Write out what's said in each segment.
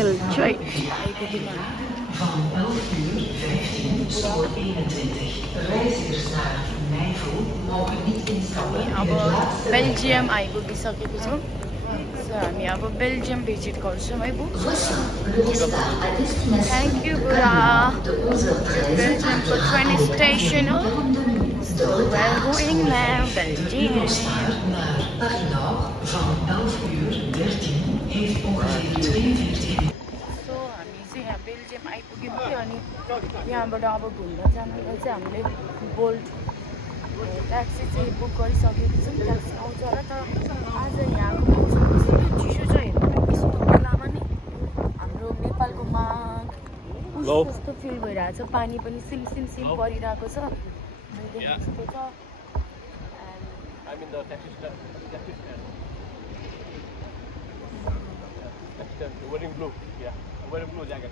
Hotel Choice आइपुग्यौँ van 11:05 spoor 21. Reizigers naar Nijvel mogen niet instappen in het laatste Belgium आइपुगिसकेको छौँ सो हामी अब बेल्जियम भिजिट गर्छौँ है बु थ्याङ्क यू बुढा बेल्जियमको ट्रेन स्टेसन हो so well going now Belgium van 11:13 heeft ongeveer 42 so हामी चाहिँ यहाँ बेल्जियम आइपुग्यौँ कि अनि यहाँबाट अब घुम्न जानुलाई चाहिँ हामीले बोल्ट ट्याक्सी चाहिँ बुक गरिसकेको छौँ ट्याक्सी आउँछ होला तर आज यहाँको मौसम कस्तो चिसो छ हेर्नु यस्तो बेलामा नि हाम्रो नेपालको माघ कस्तो फिल भइरहेको छ पानी पनि सिम सिम सिम परिरहेको छ यस्तो छ wearing blue, yeah. I'm wearing blue jacket.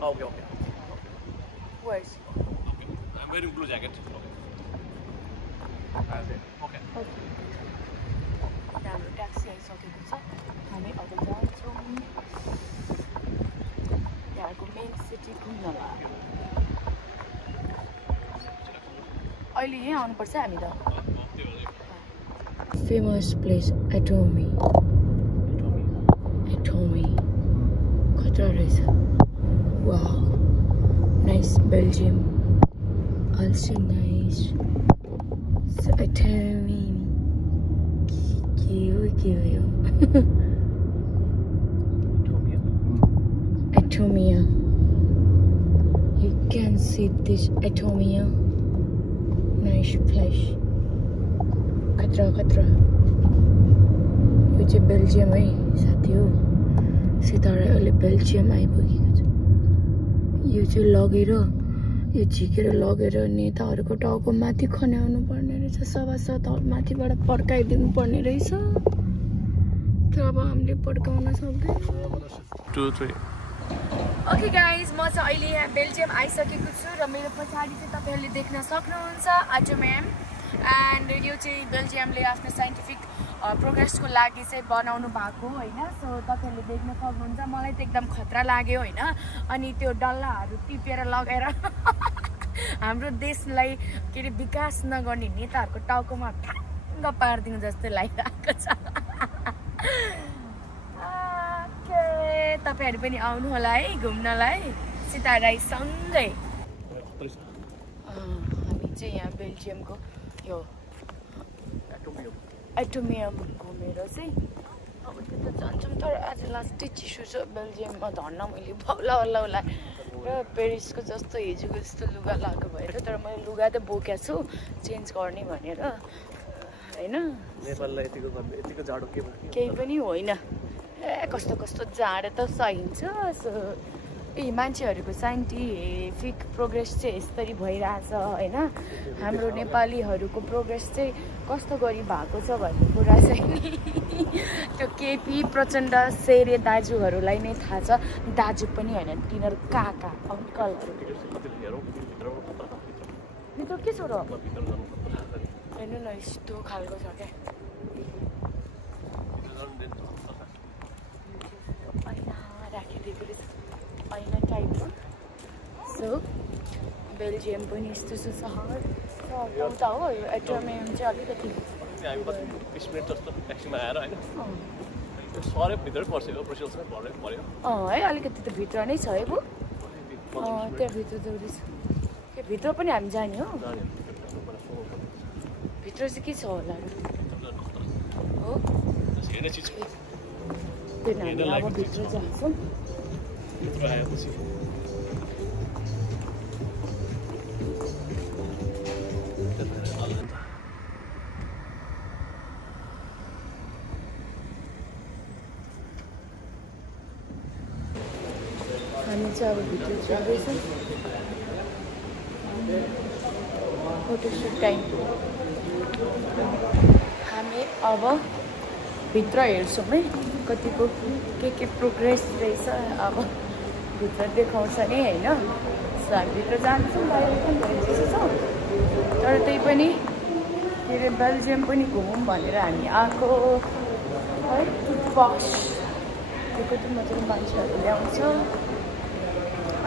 Oh, okay. Where is I'm wearing blue jacket. Okay. हाम्रो ट्याक्सी आइसकेको छ हामी अब जान्छौँ यहाँको मेन सिटी घुम्नलाई अहिले यहीँ आउनुपर्छ हामी त फेमस प्लेस एटोमी खतरा रहेछ wow nice Belgium also nice so Atomy के हो Atomia. You can see this Atomia. Nice place. खतरा यो चाहिँ बेल्जियम है साथी हो सितारा अहिले बेल्जियम आइपुगेको छ यो चाहिँ लगेर यो झिकेर लगेर नेताहरूको टाउको माथि खन्याउनु पर्ने रहेछ सभासद माथिबाट पड्काइदिनु पर्ने रहेछ तर अब हामीले पड्काउन सक्दैन 2, 3. ओके गाइज म चाहिँ अहिले यहाँ बेल्जियम आइसकेको छु र मेरो पछाडि चाहिँ तपाईँहरूले देख्न सक्नुहुन्छ एटोमियम एन्ड यो चाहिँ बेल्जियमले आफ्नो साइन्टिफिक प्रोग्रेसको लागि चाहिँ बनाउनु भएको होइन सो तपाईँहरूले देख्न सक्नुहुन्छ मलाई त एकदम खतरा लाग्यो होइन अनि त्यो डल्लाहरू टिपेर लगाएर हाम्रो देशलाई के अरे विकास नगर्ने नेताहरूको टाउकोमा ठ्याङ्ग पारिदिनु जस्तो लागिरहेको छ तपाईहरु पनि आउनु होला है घुम्नलाई सिताराईसँगै हामी चाहिँ यहाँ बेल्जियमको यो एटोमियम घुमेर चाहिँ अब त्यता जान्छौँ तर आज लास्टै चिसो छ बेल्जियममा धन्न मैले भौला र पेरिसको जस्तो हिजोको जस्तो लुगा लगाएको भएर तर मैले लुगा त बोकेको छु चेन्ज गर्ने भनेर हैन नेपाललाई यतिको जाडो केही पनि होइन कस्तो जाडो त सहिन्छ सो मान्छेहरूको साइन्टिफिक प्रोग्रेस चाहिँ यसरी भइरहेछ होइन हाम्रो नेपालीहरूको प्रोग्रेस चाहिँ कस्तो गरी भएको छ भन्ने कुरा चाहिँ त्यो केपी प्रचण्ड शेरे दाजुहरूलाई नै थाहा छ दाजु पनि होइन तिनीहरू काका अङ्कलहरू भित्र के छ र हेर्नु न यस्तो खालको छ क्या राखिदिएको रहेछ ऐना टाइपको सो बेल्जियम पनि यस्तो छ सहर उता हो एटोमियम चाहिँ अलिकति 20 मिनट जस्तो ट्याक्सीमा आएर हैन सरे भित्रै पर्छ हो ब्रसेल्समा पर्यो है अलिकति त भित्र नै छ है बु त्यहाँ भित्र त रहेछ के भित्र पनि हामी जाने हो भित्र चाहिँ के छ होला हो हेर्ने चीज त्यो हामी अब भित्र जान्छौँ भित्र आएपछि हामी चाहिँ अब भित्र जाँदैछौँ फोटोसुट टाइम हामी अब भित्र हेर्छौँ है कतिको के प्रोग्रेस रहेछ अब भित्र देखाउँछ नि होइन सो हामी भित्र जान्छौँ बाहिर पनि धेरै छ तर त्यही पनि के अरे बेल्जियम पनि घुमौँ भनेर हामी आएको है टुथब्रस त्यो कति मजाको मान्छेहरू ल्याउँछ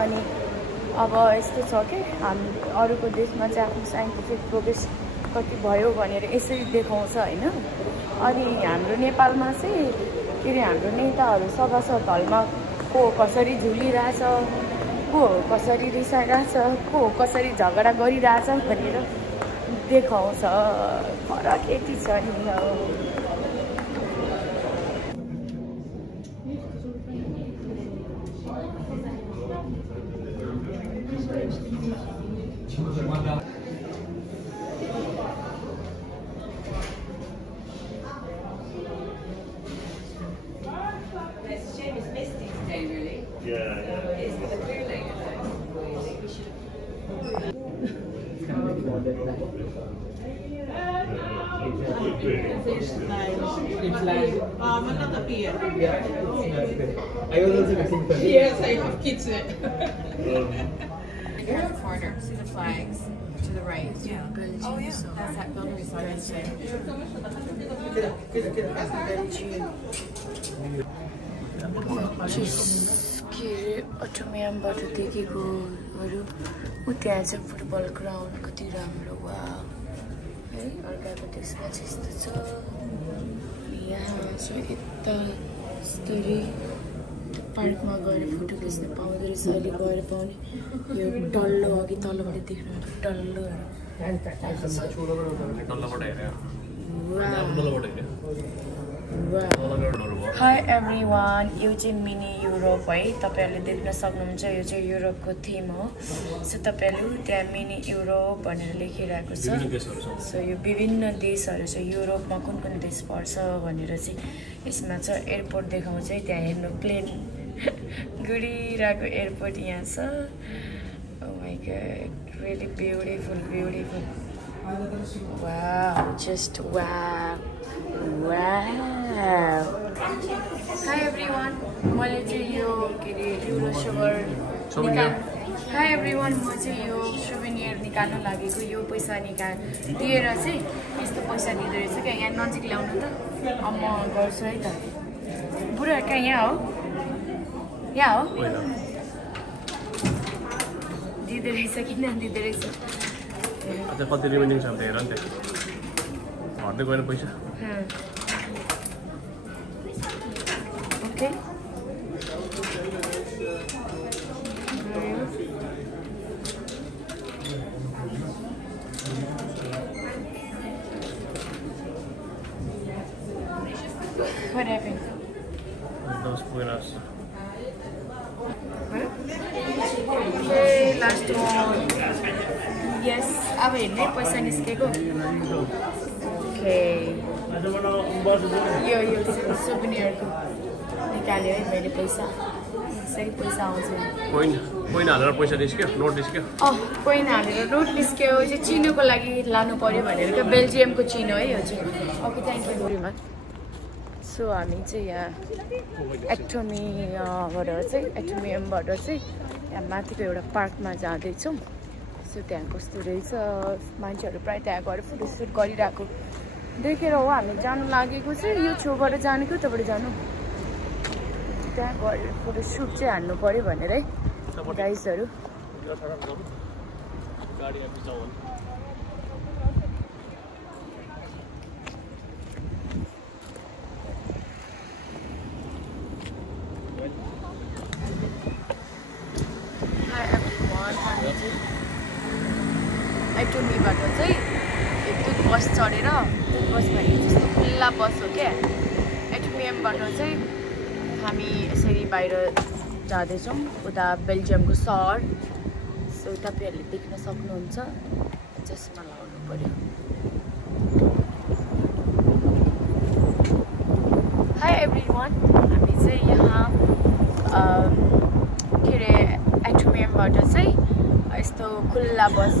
अनि अब यस्तो छ कि हामी अरूको देशमा चाहिँ आफ्नो साइन्टिफिक प्रोग्रेस कति भयो भनेर यसरी देखाउँछ होइन अनि हाम्रो नेपालमा चाहिँ के अरे हाम्रो नेताहरू सभासद हलमा को कसरी झुलिरहेछ को कसरी रिसाइरहेछ को कसरी झगडा गरिरहेछ भनेर देखाउँछ फरक यति छ नि It's like another beer. Yeah, I was also missing some. Yes, I have kids. Corner. See the flags to the right. Yeah. Oh yeah. So that's that building we saw yesterday. के अटोमियमबाट देखेकोहरू ऊ त्यहाँ चाहिँ football ground कति राम्रो वा है अर्काको देशमा चाहिँ यस्तो छ यहाँ चाहिँ यता यस्तरी पार्कमा गएर फोटो खिच्न पाउँदो रहेछ अहिले गएर पाउने यो डल्लो अघि तल्लोबाट देख्नु डल्लोहरू हाई एभ्रिवान यो चाहिँ मिनी युरोप है तपाईहरुले देख्न सक्नुहुन्छ यो चाहिँ युरोपको थीम हो सो तपाईहरु त्यहाँ मिनी युरोप भनेर लेखिरहेको छ सो यो विभिन्न देशहरु छ युरोपमा कुन कुन देश पर्छ भनेर चाहिँ यसमा छ एयरपोर्ट देखाउँछ है त्यहाँ हेर्नु प्लेन गुडिरहेको एयरपोर्ट यहाँ छ oh my God really beautiful wow just wow Wow! Hi everyone, मैले चाहिँ यो के रे Hi everyone, म चाहिँ यो सुवेनियर निकाल्न लागेको यो पैसा दिएर चाहिँ यस्तो पैसा दिँदो रहेछ क्या यहाँ नजिक ल्याउनु त अब म गर्छु है त बुढा कहाँ यहाँ हो दिँदो रहेछ किन दिँदो रहेछ अझ कति रिमेनिङ छ हेर नि हट्दै गएन पैसा Okay. What happened? Those points. Okay, last one. Yes, अब हेर्ने पैसा निस्केको. Okay. यो सुवेनियरको निकाल्यो है मैले पैसा यसरी पैसा आउँछ कोइन हालेर पैसा निस्क्यो नोट निस्क्यो कोइन हालेर नोट निस्क्यो यो चाहिँ चिनोको लागि लानु पर्यो भनेर क्या बेल्जियमको चिनो है यो चाहिँ okay thank you very much so हामी चाहिँ यहाँ एटोमियमबाट चाहिँ यहाँ माथिको एउटा पार्कमा जाँदैछौँ सो त्यहाँ कस्तो रहेछ मान्छेहरू प्रायः त्यहाँ गएर फोटोसुट गरिरहेको देखेर हो हामी जानु लागेको चाहिँ यो छेउबाट जानु कि उताबाट जानु त्यहाँ गएर फोटोसुट चाहिँ हान्नु पर्यो भनेर है गाइजहरू एटोमीबाट चाहिँ एक बस चढेर बस भने जस्तो खुल्ला बस हो क्या एटोमियमबाट चाहिँ हामी यसरी बाहिर जाँदैछौँ उता बेल्जियमको सहर सो तपाईँहरूले देख्न सक्नुहुन्छ चस्मा लगाउनु पर्यो हाई एभ्रिवान हामी चाहिँ यहाँ के अरे एटोमियमबाट चाहिँ यस्तो खुल्ला बस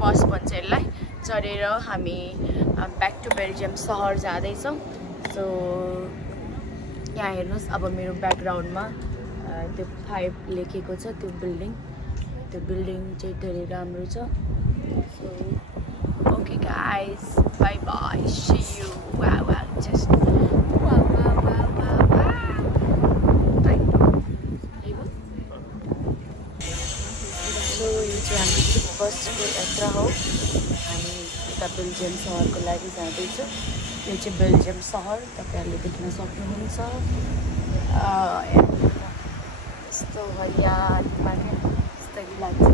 भन्छ यसलाई चढेर हामी ब्याक टु बेल्जियम सहर जाँदैछौँ सो यहाँ हेर्नुहोस् अब मेरो ब्याकग्राउन्डमा त्यो 5 लेखेको छ त्यो बिल्डिङ चाहिँ धेरै राम्रो छ so okay guys bye bye see you wow just wow बसको यात्रा हो। हामी यता बेल्जियम सहरको लागि जाँदैछौँ। यो चाहिँ बेल्जियम सहर, तपाईँहरूले देख्न सक्नुहुन्छ। यस्तो हरियालीमा क्या यस्तै लाग्छ।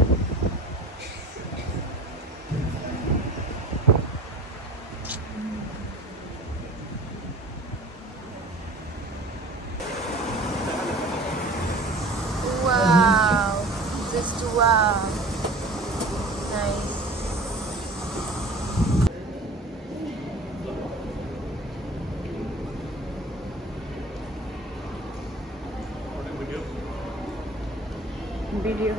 Wow, just wow, nice. Video.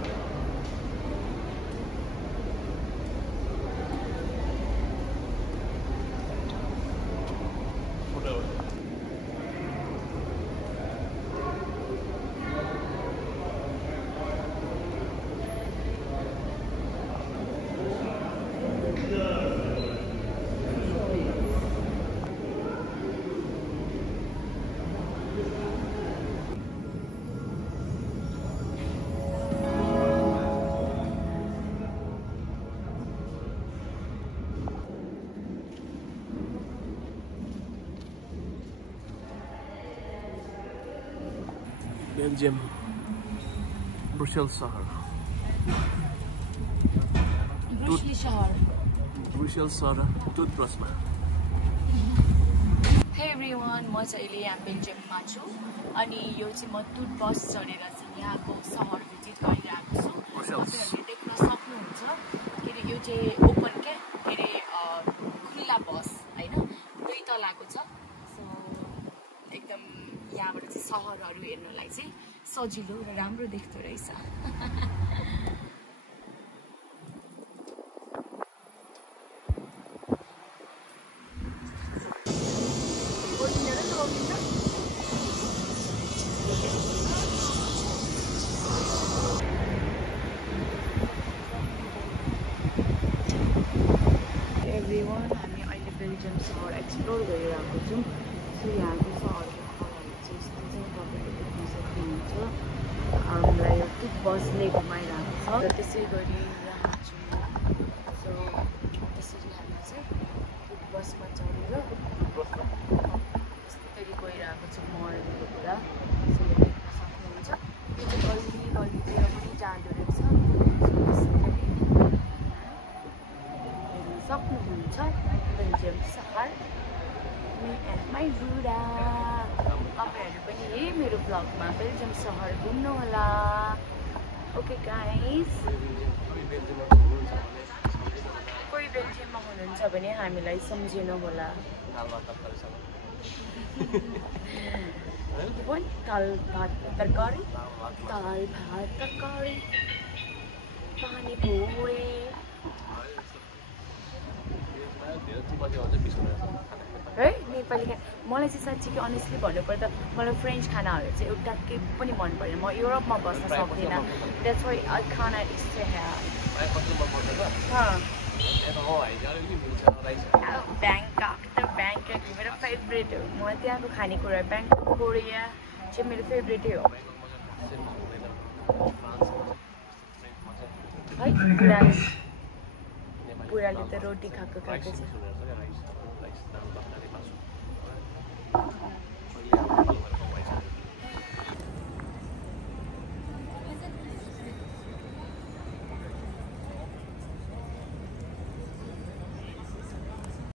Belgium Brussels सहर ब्रुसेल्स सहर टुथब्रसमा। हे एभ्रिवान, म चाहिँ अहिले यहाँ बेल्जियममा छु अनि यो चाहिँ म टुथब्रस चढेर चाहिँ यहाँको सहर भिजिट गरिरहेको छु। तपाईँहरूले देख्न सक्नुहुन्छ के अरे यो चाहिँ ओपन क्या के अरे खुल्ला बस होइन, 2 तलाको छ। सो एकदम यहाँबाट चाहिँ सहरहरू हेर्नलाई चाहिँ सजिलो र राम्रो देख्दो रहेछ। एभ्रिवान, हामी अहिले बेल्जियम सहर एक्सप्लोर गरिरहेको छौँ। सो यहाँको सहरको खबरहरू चाहिँ यस्तो चाहिँ तपाईँहरूले देख्न सक्नुहुन्छ। हामीलाई यो टुथब्रसले घुमाइरहेको छ र त्यसै गरी यहाँ छु। सो त्यसरी हामी चाहिँ टुथब्रसमा चढेर यसरी गइरहेको छु म र मेरो कुरा। सो यो देख्न सक्नुहुन्छ। यो चाहिँ गल्लीतिर पनि जाँदो रहेछ। सक्नुहुन्छ बेल्जियम सहर। मी एन्ड माई बुढा। तपाईँहरू पनि यही मेरो ब्लगमा बेल्जियम सहर घुम्नु होला। ओके गाइस, कोही बेल्जियममा हुनुहुन्छ भने हामीलाई सम्झिनु होला। दाल भात तरकारी, पानी पूरी। है नेपाली मलाई चाहिँ साँच्चीकै अनेस्टली भन्नुपर्दा मलाई फ्रेन्च खानाहरू चाहिँ एउटा केही पनि मन परेन। म युरोपमा बस्न सक्दिनँ। द्याट्स वाइ आई खाना स्टे हियर। ब्याङ्कक त ब्याङ्कक मेरो फेभरेट हो। म त्यहाँको खानेकुरा ब्याङ्कक कोरिया चाहिँ मेरो फेभरेटै हो। है बुढाले त रोटी खाएको छ।